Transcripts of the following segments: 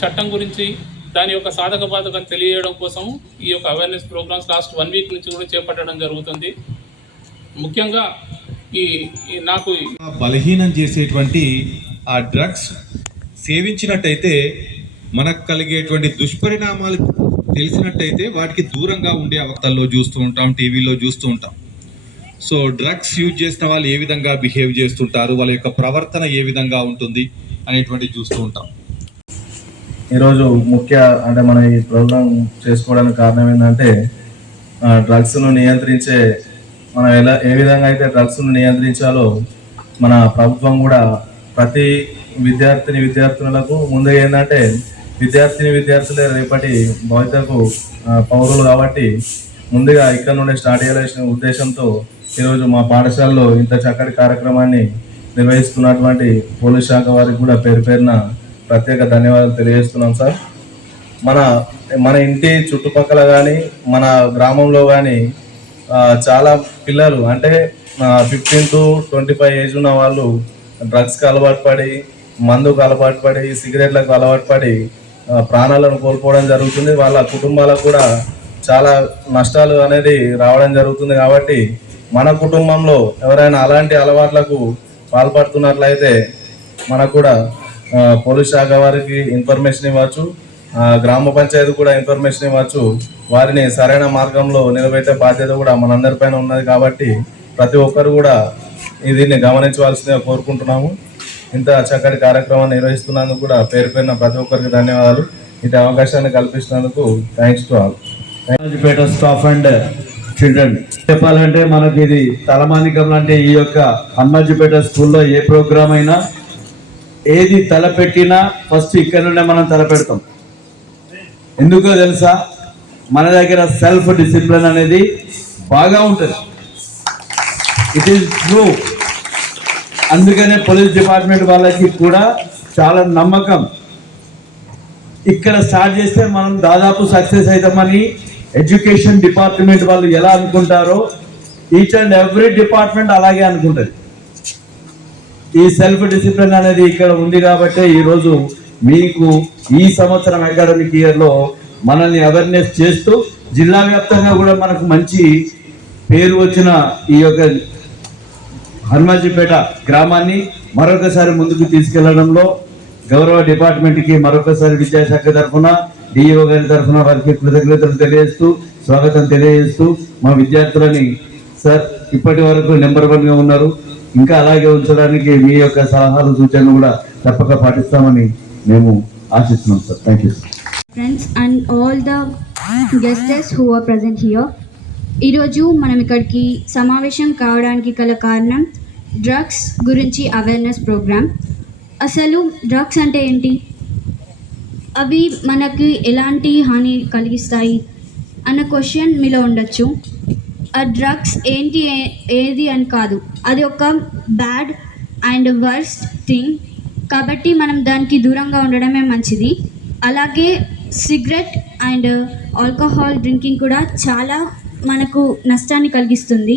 చట్టం గురించి దాని యొక్క సాధక బాధకం తెలియజేయడం కోసం ఈ యొక్క అవేర్నెస్ ప్రోగ్రామ్స్ లాస్ట్ 1 వీక్ నుంచి కూడా చేపట్టడం జరుగుతుంది. ముఖ్యంగా ఈ నాకు బలహీనం చేసేటువంటి ఆ డ్రగ్స్ సేవించినట్టయితే మనకు కలిగేటువంటి దుష్పరిణామాలు తెలిసినట్టయితే వాటికి దూరంగా ఉండే అవకాశాల్లో చూస్తూ ఉంటాం, టీవీలో చూస్తూ ఉంటాం. సో డ్రగ్స్ యూజ్ చేసిన వాళ్ళు ఏ విధంగా బిహేవ్ చేస్తుంటారు, వాళ్ళ యొక్క ప్రవర్తన ఏ విధంగా ఉంటుంది అనేటువంటివి చూస్తూ ఉంటాం. ఈరోజు అంటే మన ఈ ప్రోగ్రాం చేసుకోవడానికి కారణం ఏంటంటే డ్రగ్స్ను నియంత్రించే మనం ఏ విధంగా అయితే డ్రగ్స్ను నియంత్రించాలో మన ప్రభుత్వం కూడా ప్రతి విద్యార్థులకు ముందుగా ఏంటంటే విద్యార్థులే రేపటి భవిష్యత్తు పౌరులు కాబట్టి ముందుగా ఇక్కడ నుండి స్టార్ట్ చేయాల్సిన ఉద్దేశంతో ఈరోజు మా పాఠశాలలో ఇంత చక్కటి కార్యక్రమాన్ని నిర్వహిస్తున్నటువంటి పోలీస్ శాఖ వారికి కూడా పేరున ప్రత్యేక ధన్యవాదాలు తెలియజేస్తున్నాం సార్. మన ఇంటి చుట్టుపక్కల కానీ మన గ్రామంలో కానీ చాలా పిల్లలు అంటే 15 to 25 ఏజ్ ఉన్న వాళ్ళు డ్రగ్స్కి అలవాటు పడి, మందుకు అలవాటు పడి, సిగరెట్లకు అలవాటు పడి ప్రాణాలను కోల్పోవడం జరుగుతుంది. వాళ్ళ కుటుంబాలకు కూడా చాలా నష్టాలు అనేది రావడం జరుగుతుంది. కాబట్టి మన కుటుంబంలో ఎవరైనా అలాంటి అలవాట్లకు పాల్పడుతున్నట్లయితే మనకు కూడా పోలీస్ శాఖ వారికి ఇన్ఫర్మేషన్ ఇవ్వచ్చు, గ్రామ పంచాయతీ కూడా ఇన్ఫర్మేషన్ ఇవ్వచ్చు. వారిని సరైన మార్గంలో నిలబెట్టే బాధ్యత కూడా మనందరిపైన ఉన్నది. కాబట్టి ప్రతి ఒక్కరు కూడా దీన్ని గమనించవలసిందిగా కోరుకుంటున్నాము. ఇంత చక్కటి కార్యక్రమాన్ని నిర్వహిస్తున్నందుకు కూడా పేరున ప్రతి ఒక్కరికి ధన్యవాదాలు. ఇటు అవకాశాన్ని కల్పిస్తున్నందుకు thanks to all. Hanumajipeta staff and children చెప్పాలంటే మనకి ఇది తలమానికం లాంటి ఈ యొక్క హనుమాజిపేట స్కూల్లో ఏ ప్రోగ్రామ్ అయినా ఏది తలపెట్టినా ఫస్ట్ ఇక్కడ నుండే మనం తలపెడతాం. ఎందుకో తెలుసా, మన దగ్గర సెల్ఫ్ డిసిప్లిన్ అనేది బాగా ఉంటుంది. It is true. అందుకనే పోలీస్ డిపార్ట్మెంట్ వాళ్ళకి కూడా చాలా నమ్మకం. ఇక్కడ స్టార్ట్ చేస్తే మనం దాదాపు సక్సెస్ అవుతామని ఎడ్యుకేషన్ డిపార్ట్మెంట్ వాళ్ళు ఎలా అనుకుంటారో ఈచ్ అండ్ ఎవ్రీ డిపార్ట్మెంట్ అలాగే అనుకుంటుంది. ఈ సెల్ఫ్ డిసిప్లిన్ అనేది ఇక్కడ ఉంది కాబట్టి ఈరోజు మీకు ఈ సంవత్సరం అకాడమిక్ ఇయర్లో మనల్ని అవేర్నెస్ చేస్తూ జిల్లా వ్యాప్తంగా కూడా మనకు మంచి పేరు వచ్చిన ఈ యొక్క హనుమాజిపేట గ్రామాన్ని మరొకసారి ముందుకు తీసుకెళ్లడంలో గౌరవ డిపార్ట్మెంట్కి మరొకసారి విద్యాశాఖ తరఫున డిఈఓ గారి తరఫున వారికి కృతజ్ఞతలు తెలియజేస్తూ స్వాగతం తెలియజేస్తూ మా విద్యార్థులని సార్ ఇప్పటి వరకు నెంబర్ 1గా ఉన్నారు, ఇంకా అలాగే ఉంచడానికి మీ యొక్క సలహాలు సూచనలు కూడా తప్పక పాటిస్తామని మేము ఆశిస్తున్నాం sir. Thank you friends and all the guests who are present here. ఈరోజు మనం ఇక్కడికి సమావేశం కావడానికి గల కారణం డ్రగ్స్ గురించి అవేర్నెస్ ప్రోగ్రామ్. అసలు డ్రగ్స్ అంటే ఏంటి, అవి మనకి ఎలాంటి హాని కలిగిస్తాయి అన్న క్వశ్చన్ మీలో ఉండొచ్చు. ఆ డ్రగ్స్ ఏంటి ఏది అని కాదు, అది ఒక బ్యాడ్ అండ్ వర్స్ట్ థింగ్. కాబట్టి మనం దానికి దూరంగా ఉండడమే మంచిది. అలాగే సిగరెట్ అండ్ ఆల్కహాల్ డ్రింకింగ్ కూడా చాలా మనకు నష్టాన్ని కలిగిస్తుంది.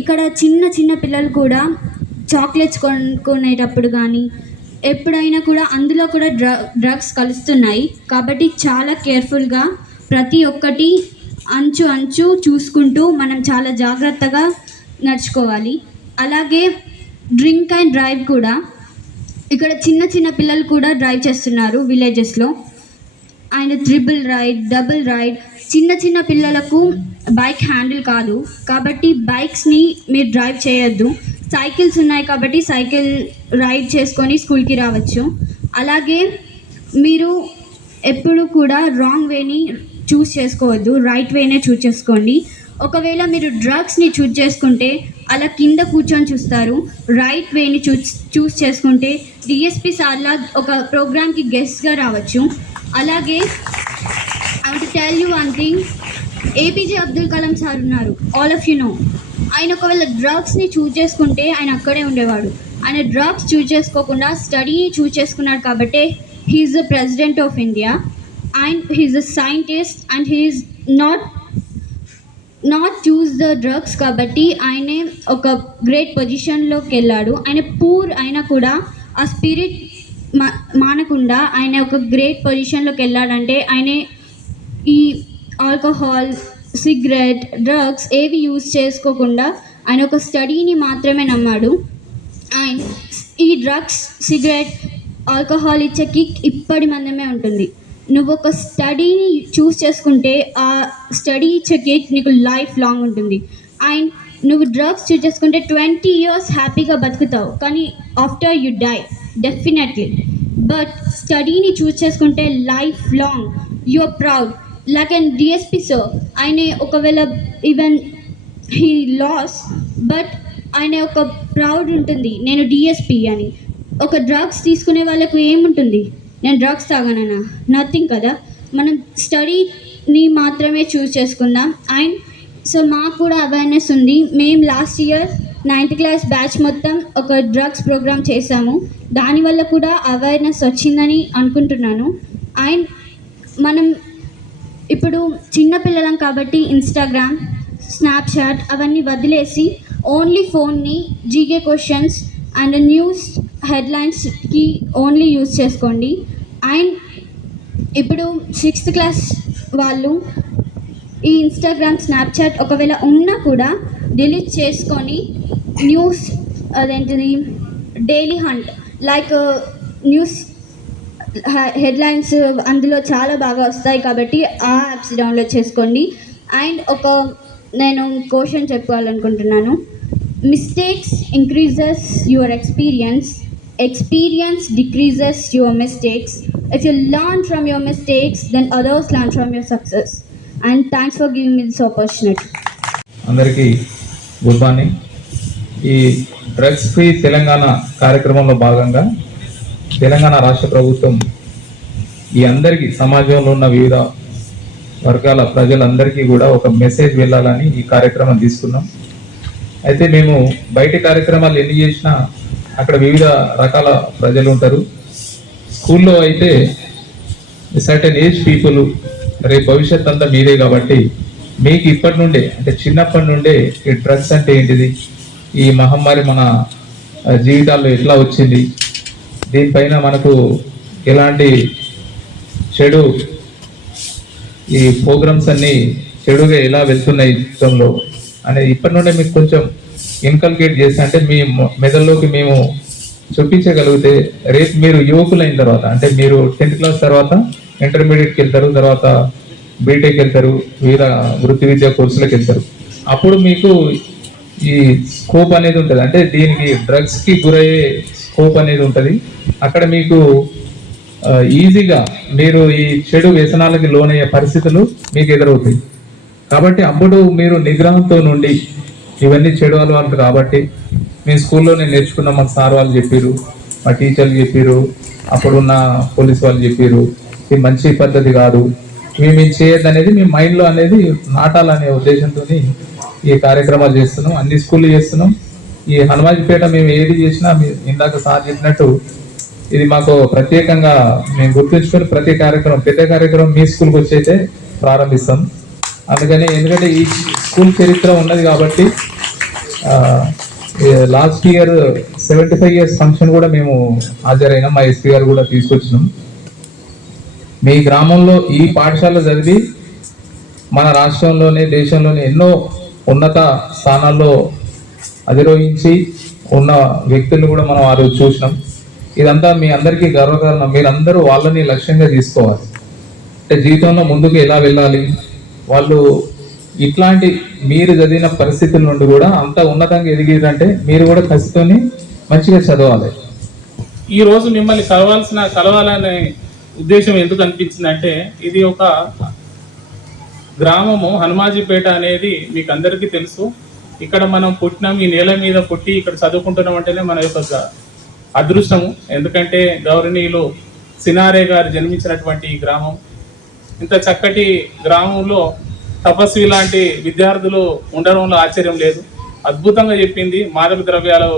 ఇక్కడ చిన్న పిల్లలు కూడా చాక్లెట్స్ కొనేటప్పుడు కానీ ఎప్పుడైనా కూడా అందులో కూడా డ్రగ్స్ కలుస్తున్నాయి. కాబట్టి చాలా కేర్ఫుల్గా ప్రతి ఒక్కటి అంచు చూసుకుంటూ మనం చాలా జాగ్రత్తగా నడుచుకోవాలి. అలాగే డ్రింక్ అండ్ డ్రైవ్ కూడా ఇక్కడ చిన్న పిల్లలు కూడా డ్రైవ్ చేస్తున్నారు విలేజెస్లో. And triple ride, double ride. చిన్న పిల్లలకు బైక్ హ్యాండిల్ కాదు కాబట్టి బైక్స్ని మీరు డ్రైవ్ చేయొద్దు. సైకిల్స్ ఉన్నాయి కాబట్టి సైకిల్ రైడ్ చేసుకొని స్కూల్కి రావచ్చు. అలాగే మీరు ఎప్పుడు కూడా రాంగ్ వేని చూస్ చేసుకోవద్దు, రైట్ వేనే చూస్ చేసుకోండి. ఒకవేళ మీరు డ్రగ్స్ని చూస్ చేసుకుంటే అలా కింద కూర్చొని చూస్తారు. రైట్ వేని చూస్ చేసుకుంటే డిఎస్పి సార్లా ఒక ప్రోగ్రామ్కి గెస్ట్గా రావచ్చు. అలాగే I want to tell you one thing, APJ Abdul Kalam sir ఉన్నారు, ఆల్ ఆఫ్ యూ నో. ఆయన ఒకవేళ డ్రగ్స్ని చూస్ చేసుకుంటే ఆయన అక్కడే ఉండేవాడు. ఆయన డ్రగ్స్ చూస్ చేసుకోకుండా స్టడీని చూస్ చేసుకున్నాడు కాబట్టి he's the president of India and he's the scientist and he's not choose the drugs. కాబట్టి ఆయనే ఒక గ్రేట్ పొజిషన్లోకి వెళ్ళాడు. ఆయన పూర్ అయినా కూడా ఆ స్పిరిట్ మానకుండా ఆయన ఒక గ్రేట్ పొజిషన్లోకి వెళ్ళాడంటే ఆయన ఈ ఆల్కహాల్, సిగరెట్, డ్రగ్స్ ఏవి యూజ్ చేసుకోకుండా ఆయన ఒక స్టడీని మాత్రమే నమ్మాడు. అండ్ ఈ డ్రగ్స్, సిగరెట్, ఆల్కహాల్ ఇచ్చే కిక్ ఇప్పటి మందమే ఉంటుంది. నువ్వు ఒక స్టడీని చూస్ చేసుకుంటే ఆ స్టడీ ఇచ్చే కిక్ నీకు లైఫ్ లాంగ్ ఉంటుంది. అండ్ నువ్వు డ్రగ్స్ చూస్ చేసుకుంటే 20 years హ్యాపీగా బతుకుతావు, కానీ after you die definitely. But స్టడీని చూస్ చేసుకుంటే life long you are proud. Like and DSP sir, ఆయన ఒకవేళ ఈవెన్ హీ లాస్, బట్ ఆయన ఒక ప్రౌడ్ ఉంటుంది, నేను డిఎస్పి అని. ఒక డ్రగ్స్ తీసుకునే వాళ్ళకు ఏముంటుంది, నేను డ్రగ్స్ తాగానన్నా? నథింగ్ కదా. మనం స్టడీని మాత్రమే చూస్ చేసుకుందాం. అండ్ సో మాకు కూడా అవేర్నెస్ ఉంది. మేము last year 9th class batch మొత్తం ఒక డ్రగ్స్ ప్రోగ్రామ్ చేశాము. దానివల్ల కూడా అవేర్నెస్ వచ్చిందని అనుకుంటున్నాను. అండ్ మనం ఇప్పుడు చిన్నపిల్లలం కాబట్టి ఇన్స్టాగ్రామ్, స్నాప్చాట్ అవన్నీ వదిలేసి ఓన్లీ ఫోన్ని జీకే క్వశ్చన్స్ అండ్ న్యూస్ హెడ్లైన్స్కి ఓన్లీ యూజ్ చేసుకోండి. అండ్ ఇప్పుడు 6th class వాళ్ళు ఈ ఇన్స్టాగ్రామ్, స్నాప్చాట్ ఒకవేళ ఉన్నా కూడా డిలీట్ చేసుకొని న్యూస్ అదేంటిది Dailyhunt like news headlines అందులో చాలా బాగా వస్తాయి కాబట్టి ఆ యాప్స్ డౌన్లోడ్ చేసుకోండి. అండ్ నేను క్వశ్చన్ చెప్పుకోవాలనుకుంటున్నాను. Mistakes increases your experience decreases your mistakes. If you learn from your mistakes, then others learn from your success. And thanks for giving me this opportunity. అందరికీ గుడ్ మార్నింగ్. ఈ drugs free Telangana కార్యక్రమంలో భాగంగా తెలంగాణ రాష్ట్ర ప్రభుత్వం ఈ అందరికీ సమాజంలో ఉన్న వివిధ వర్గాల ప్రజలందరికీ కూడా ఒక మెసేజ్ వెళ్ళాలని ఈ కార్యక్రమం తీసుకున్నాం. అయితే మేము బయట కార్యక్రమాలు ఎన్ని చేసినా అక్కడ వివిధ రకాల ప్రజలు ఉంటారు. స్కూల్లో అయితే సర్టెన్ ఏజ్ పీపుల్, రేపు భవిష్యత్ అంతా మీరే కాబట్టి మీకు ఇప్పటి నుండే అంటే చిన్నప్పటి నుండే ఈ డ్రగ్స్ అంటే ఏంటిది, ఈ మహమ్మారి మన జీవితాల్లో ఎట్లా వచ్చింది, దీనిపైన మనకు ఎలాంటి చెడు ఈ ప్రోగ్రామ్స్ అన్నీ చెడుగా ఎలా వెళ్తున్నాయి జీవితంలో అనేది ఇప్పటి నుండే మీకు కొంచెం ఇన్కల్కేట్ చేస్తే అంటే మీ మెదడులోకి మేము చూపించగలిగితే రేపు మీరు యువకులైన తర్వాత అంటే మీరు 10th class తర్వాత ఇంటర్మీడియట్కి వెళ్తారు, తర్వాత బీటెక్ వెళ్తారు, వివిధ వృత్తి విద్యా కోర్సులకు వెళ్తారు. అప్పుడు మీకు ఈ స్కోప్ అనేది ఉంటుంది, అంటే దీనికి డ్రగ్స్కి గురయ్యే స్కోప్ అనేది ఉంటుంది. అక్కడ మీకు ఈజీగా మీరు ఈ చెడు వ్యసనాలకి లోనయ్యే పరిస్థితులు మీకు ఎదురవుతాయి. కాబట్టి అప్పుడు మీరు నిగ్రహంతో నుండి ఇవన్నీ చెడు అలవాట్లు కాబట్టి మేము స్కూల్లో నేను నేర్చుకున్న మాకు సార్ వాళ్ళు చెప్పారు, మా టీచర్లు చెప్పారు, అప్పుడున్న పోలీస్ వాళ్ళు చెప్పారు, ఇది మంచి పద్ధతి కాదు, మేము చేయొద్దు అనేది మీ మైండ్లో అనేది నాటాలనే ఉద్దేశంతో ఈ కార్యక్రమాలు చేస్తున్నాం. అన్ని స్కూళ్ళు చేస్తున్నాం. ఈ హనుమాజిపేట మేము ఏది చేసినా ఇందాక సార్ చెప్పినట్టు ఇది మాకు ప్రత్యేకంగా మేము గుర్తుంచుకొని ప్రతి కార్యక్రమం పెద్ద కార్యక్రమం మీ స్కూల్కి వచ్చి అయితే ప్రారంభిస్తాం. అందుకని ఎందుకంటే ఈ స్కూల్ చరిత్ర ఉన్నది కాబట్టి లాస్ట్ ఇయర్ 75 years ఫంక్షన్ కూడా మేము హాజరైనాం. మా ఎస్పీ గారు కూడా తీసుకొచ్చినాం. మీ గ్రామంలో ఈ పాఠశాల చదివి మన రాష్ట్రంలోనే దేశంలోనే ఎన్నో ఉన్నత స్థానాల్లో అధిరోహించి ఉన్న వ్యక్తులు కూడా మనం ఆ రోజు చూసినాం. ఇదంతా మీ అందరికీ గర్వకారణం. మీరందరూ వాళ్ళని లక్ష్యంగా తీసుకోవాలి. అంటే జీవితంలో ముందుకు ఎలా వెళ్ళాలి, వాళ్ళు ఇట్లాంటి మీరు చదివిన పరిస్థితుల నుండి కూడా అంత ఉన్నతంగా ఎదిగిరంటే మీరు కూడా కసితోని మంచిగా చదవాలి. ఈ రోజు మిమ్మల్ని కలవాలనే ఉద్దేశం ఎందుకు అనిపించిందంటే, ఇది ఒక గ్రామము హనుమాజీపేట అనేది మీకు అందరికీ తెలుసు. ఇక్కడ మనం పుట్టినాం, ఈ నేల మీద పుట్టి ఇక్కడ చదువుకుంటున్నాం అంటేనే మన యొక్క అదృష్టము. ఎందుకంటే గౌరవనీయులు సినారే గారు జన్మించినటువంటి ఈ గ్రామం, ఇంత చక్కటి గ్రామంలో తపస్వి లాంటి విద్యార్థులు ఉండడంలో ఆశ్చర్యం లేదు. అద్భుతంగా చెప్పింది. మాదక ద్రవ్యాలు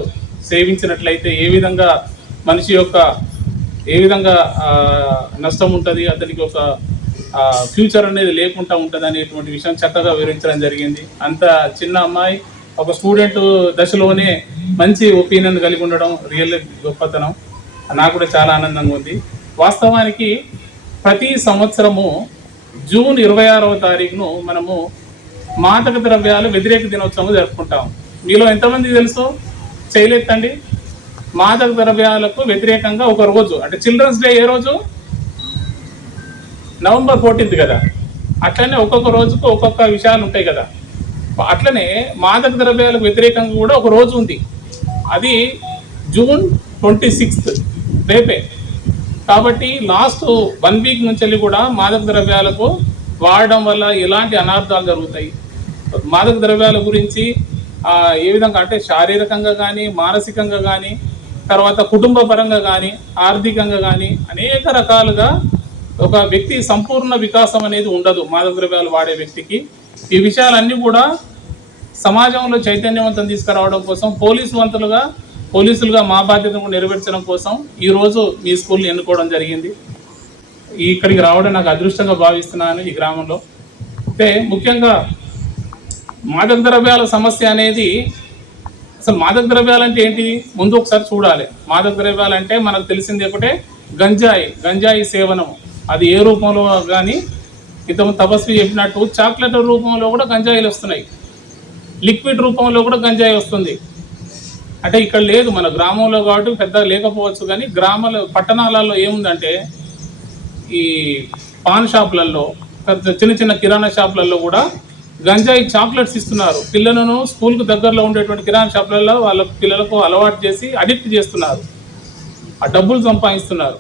సేవించినట్లయితే ఏ విధంగా మనిషి యొక్క ఏ విధంగా నష్టం ఉంటుంది, అతనికి ఒక ఫ్యూచర్ అనేది లేకుండా ఉంటుంది అనేటువంటి విషయం చక్కగా వివరించడం జరిగింది. అంత చిన్న అమ్మాయి ఒక స్టూడెంట్ దశలోనే మంచి ఒపీనియన్ కలిగి ఉండడం రియల్ గొప్పతనం. నాకు కూడా చాలా ఆనందంగా ఉంది. వాస్తవానికి ప్రతి సంవత్సరము జూన్ 26వ తారీఖును మనము మాదక ద్రవ్యాల వ్యతిరేక దినోత్సవం జరుపుకుంటాం. మీలో ఎంతమంది తెలుసు? చేయలేదండి. మాదక ద్రవ్యాలకు వ్యతిరేకంగా ఒక రోజు, అంటే చిల్డ్రన్స్ డే ఏ రోజు? నవంబర్ 14th కదా. అట్లనే ఒక్కొక్క రోజుకు ఒక్కొక్క విషయాలు ఉంటాయి కదా. అట్లనే మాదక ద్రవ్యాలకు వ్యతిరేకంగా కూడా ఒక రోజు ఉంది. అది జూన్ 26th, రేపే. కాబట్టి లాస్ట్ 1 వీక్ నుంచి వెళ్ళి కూడా మాదక ద్రవ్యాలకు వాడడం వల్ల ఎలాంటి అనర్థాలు జరుగుతాయి, మాదక ద్రవ్యాల గురించి ఏ విధంగా అంటే శారీరకంగా కానీ, మానసికంగా కానీ, తర్వాత కుటుంబ పరంగా కానీ, ఆర్థికంగా కానీ అనేక రకాలుగా ఒక వ్యక్తి సంపూర్ణ వికాసం అనేది ఉండదు మాదక ద్రవ్యాలు వాడే వ్యక్తికి. ఈ విషయాలన్నీ కూడా సమాజంలో చైతన్యవంతం తీసుకురావడం కోసం పోలీసులుగా మా బాధ్యతను నెరవేర్చడం కోసం ఈరోజు మీ స్కూల్ని ఎన్నుకోవడం జరిగింది. ఇక్కడికి రావడం నాకు అదృష్టంగా భావిస్తున్నాను. ఈ గ్రామంలో అయితే ముఖ్యంగా మాదక ద్రవ్యాల సమస్య అనేది, అసలు మాదక ద్రవ్యాలు అంటే ఏంటి ముందు ఒకసారి చూడాలి. మాదక ద్రవ్యాలు అంటే మనకు తెలిసింది ఒకటే గంజాయి సేవనం. అది ఏ రూపంలో కానీ, ఇంతకు తపస్వి చెప్పినట్టు చాక్లెట్ రూపంలో కూడా గంజాయిలు వస్తున్నాయి, లిక్విడ్ రూపంలో కూడా గంజాయి వస్తుంది. అంటే ఇక్కడ లేదు మన గ్రామంలో కాబట్టి పెద్దగా లేకపోవచ్చు, కానీ పట్టణాలలో ఏముందంటే ఈ పాన్ షాపులలో, చిన్న చిన్న కిరాణా షాపులలో కూడా గంజాయి చాక్లెట్స్ ఇస్తున్నారు. పిల్లలను స్కూల్కి దగ్గరలో ఉండేటువంటి కిరాణా షాపులలో వాళ్ళ పిల్లలకు అలవాటు చేసి అడిక్ట్ చేస్తున్నారు, ఆ డబ్బులు సంపాదిస్తున్నారు.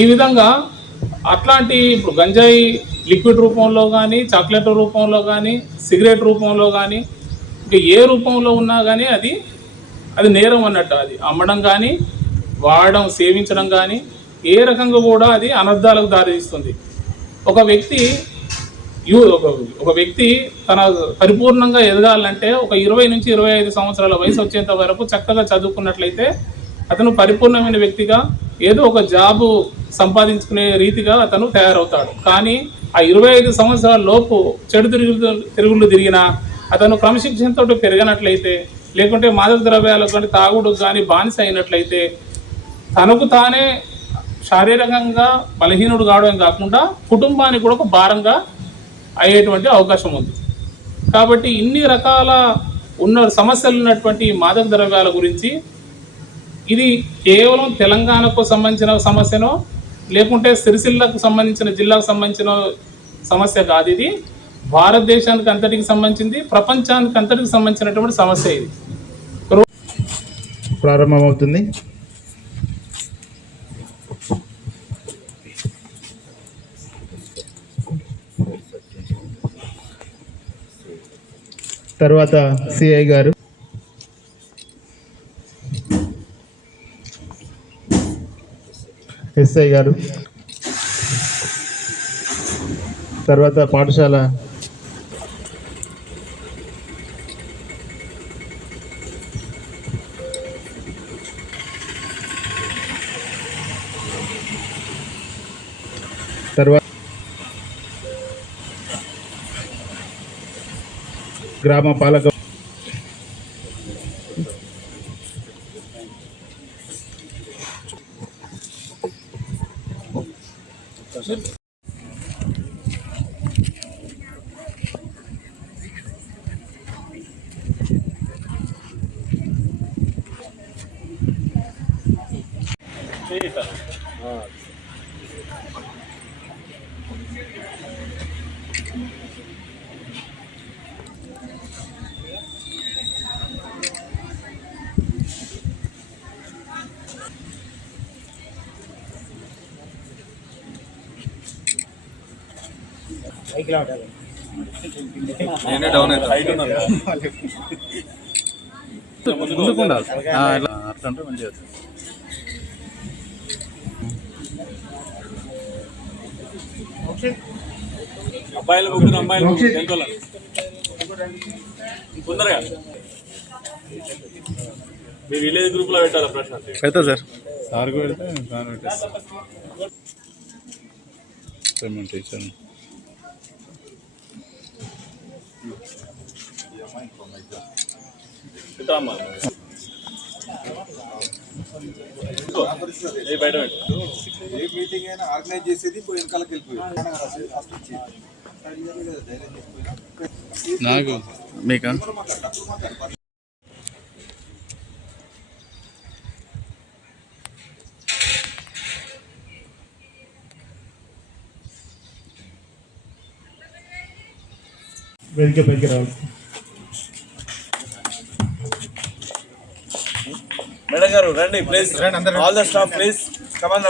ఈ విధంగా అట్లాంటి ఇప్పుడు గంజాయి లిక్విడ్ రూపంలో కానీ, చాక్లెట్ రూపంలో కానీ, సిగరెట్ రూపంలో కానీ, ఇంకా ఏ రూపంలో ఉన్నా కానీ అది నేరం అన్నట్టు. అది అమ్మడం కానీ, వాడడం, సేవించడం కానీ ఏ రకంగా కూడా అది అనర్థాలకు దారితీస్తుంది. ఒక వ్యక్తి తన పరిపూర్ణంగా ఎదగాలంటే ఒక 20 నుంచి 25 సంవత్సరాల వయసు వచ్చేంత వరకు చక్కగా చదువుకున్నట్లయితే అతను పరిపూర్ణమైన వ్యక్తిగా ఏదో ఒక జాబు సంపాదించుకునే రీతిగా అతను తయారవుతాడు. కానీ ఆ 25 సంవత్సరాల లోపు చెడు తిరుగుళ్ళు తిరిగినా, అతను క్రమశిక్షణతో పెరగనట్లయితే, లేకుంటే మాదక ద్రవ్యాలకు కానీ, తాగుడు కానీ బానిస అయినట్లయితే తనకు తానే శారీరకంగా బలహీనుడు కావడం కాకుండా కుటుంబానికి కూడా ఒక భారంగా అయ్యేటువంటి అవకాశం ఉంది. కాబట్టి ఇన్ని రకాల సమస్యలు ఉన్నటువంటి మాదక ద్రవ్యాల గురించి ఇది కేవలం తెలంగాణకు సంబంధించిన సమస్యనో, లేకుంటే సిరిసిల్లకు సంబంధించిన జిల్లాకు సంబంధించిన సమస్య కాదు. ఇది భారతదేశానికి అంతటికి సంబంధించింది, ప్రపంచానికి అంతటికి సంబంధించినటువంటి సమస్య. ఇది ప్రారంభమవుతుంది. తర్వాత సిఐ గారు, ఎస్ఐ గారు, తర్వాత పాఠశాల తర్వాత గ్రామ పాలక అబ్బాయిలు ముగ్గురు, అమ్మాయిలు ముగ్గురు, తొందరగా మీ విలేజ్ గ్రూప్ లో పెట్టారా ప్రశ్న? పెడతా సార్. సార్ పెడితే సార్ పెట్టేస్తారు. ఏ మీటింగ్ అయినా ఆర్గనైజ్ చేసేది పోయి వెనకాలకి వెళ్ళిపోయి నాకు మీకా వేదిక పైకి రావాలి. మేడం గారు రండి please, all the staff please come on.